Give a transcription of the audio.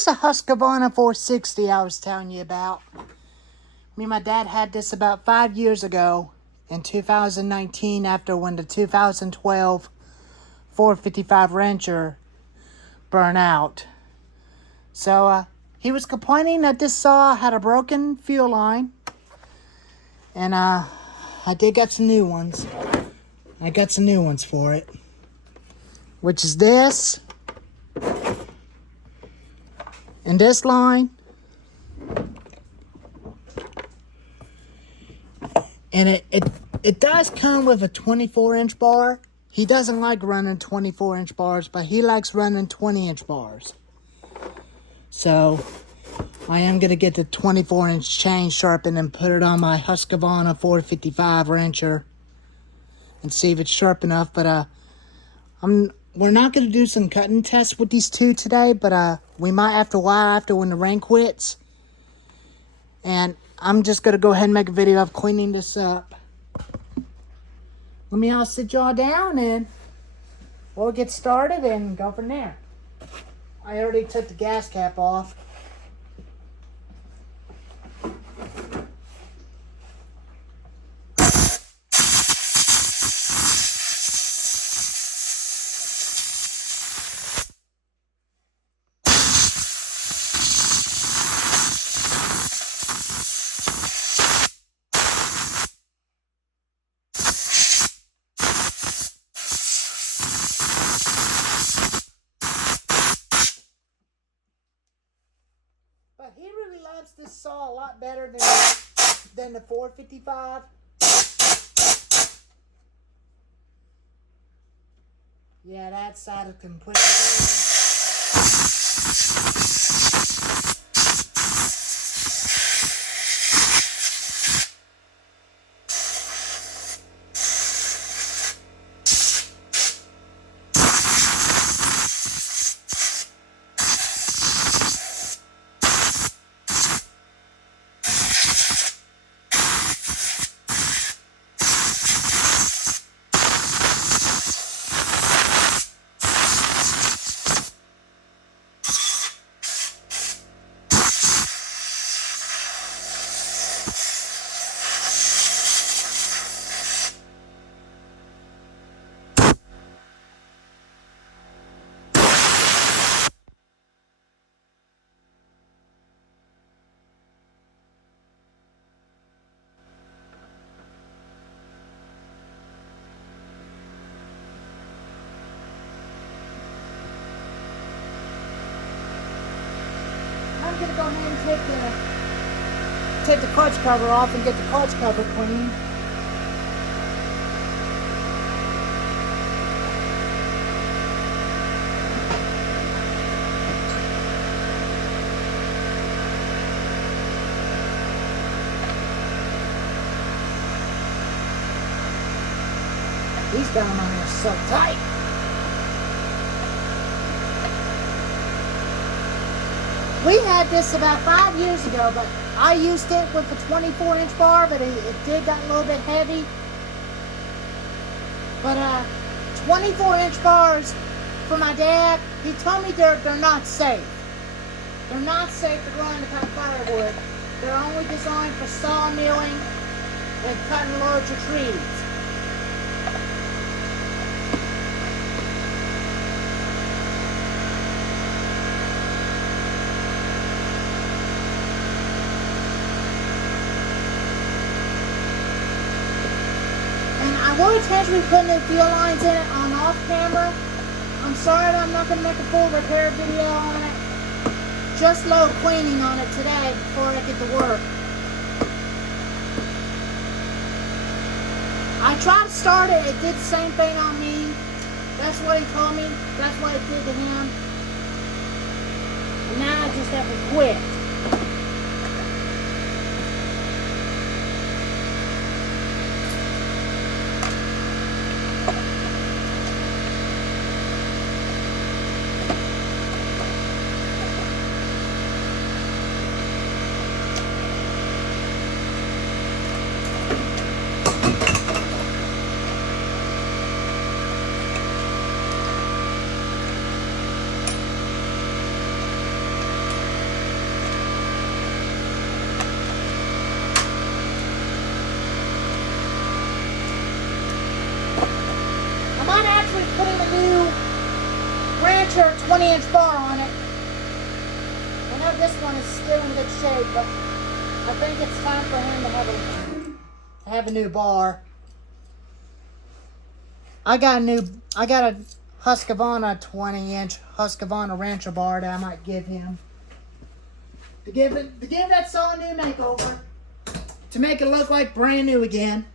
Here's a Husqavra 460 I was telling you about. Me and my dad had this about 5 years ago in 2019 after when the 2012 455 Rancher burned out. So he was complaining that this saw had a broken fuel line. And I did get some new ones. I got some new ones for it. Which is this. And this line. And it does come with a 24-inch bar. He doesn't like running 24-inch bars, but he likes running 20-inch bars. So I am going to get the 24-inch chain sharpened and put it on my Husqavra 455 Rancher and see if it's sharp enough. But we're not going to do some cutting tests with these two today, but we might after a while, after when the rain quits. And I'm just going to go ahead and make a video of cleaning this up. Let me all sit y'all down and we'll get started and go from there. I already took the gas cap off. But he really loves this saw a lot better than the 455. Yeah, that side is completely I'm going to go ahead and take the clutch cover off and get the clutch cover clean. These down on here are so tight. We had this about 5 years ago, but I used it with a 24-inch bar, but it did get a little bit heavy. But 24-inch bars for my dad, he told me they're not safe. They're not safe to run to cut firewood. They're only designed for sawmilling and cutting larger trees. I will intentionally put new fuel lines in it on off camera. I'm sorry that I'm not going to make a full repair video on it. Just load cleaning on it today before I get to work. I tried to start it. It did the same thing on me. That's what he told me. That's what it did to him. And now I just have to quit. picture a 20-inch bar on it. I know this one is still in good shape, but I think it's time for him to have a new bar. I got a Husqavra 20-inch Husqavra Rancher bar that I might give him. To give that saw a new makeover. To make it look like brand new again.